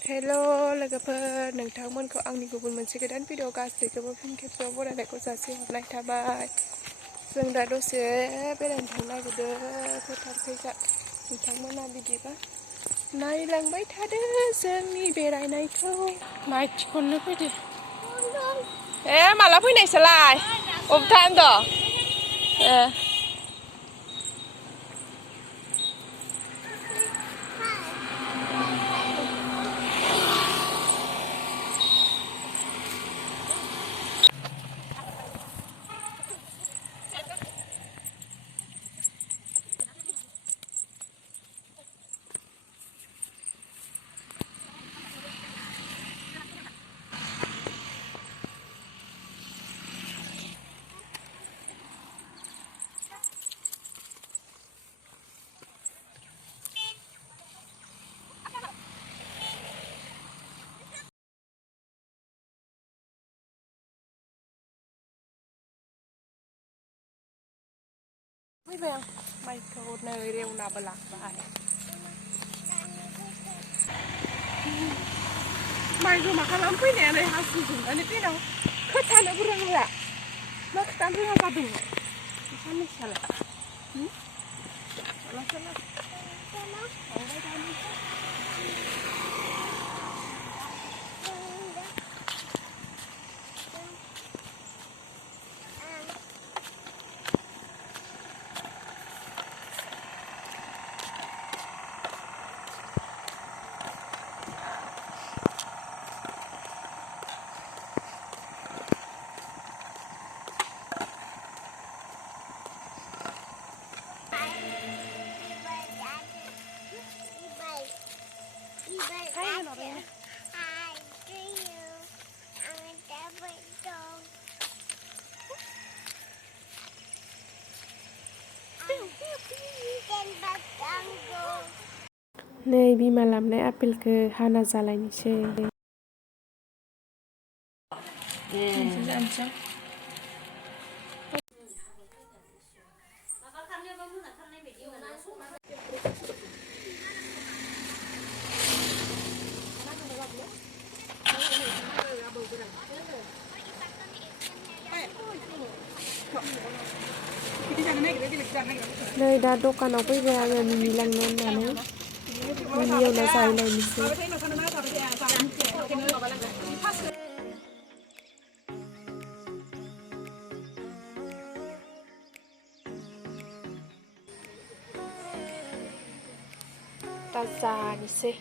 हेल' लोगोफोर नोंथांमोनखौ आंनि गुबुन मोनसे गोदान भिडिअ गासैखौबो फिन खेबसेयाव बरायनायखौ जासिहरनाय थाबाय। जों दा दसे बेरायनो थांनो नागिरदों फोथारखैजा। नोंथांमोना बिदिबा नायलांबाय थादो जोंनि बेरायनायखौ। माइ थिखोनो फैदो। ए माला फैनायसोलाय अबथा होनद'? फैबाय आं माइखौ नै रेवनाबो लांबाय। माइ जमा खालामफैनायानो हासिंजोंनानै फैनां खोथानोबो रोंला मा खोथानो रोङा जादों साननैसोआलाय नै बिमा लाबनाय आपेलखौ हाना जालायनोसै। नै दा दखानाव फैबाय आङो मिमि लांनो होननानै मिमियावनो जाहैलायनोसै। दा जानोसै।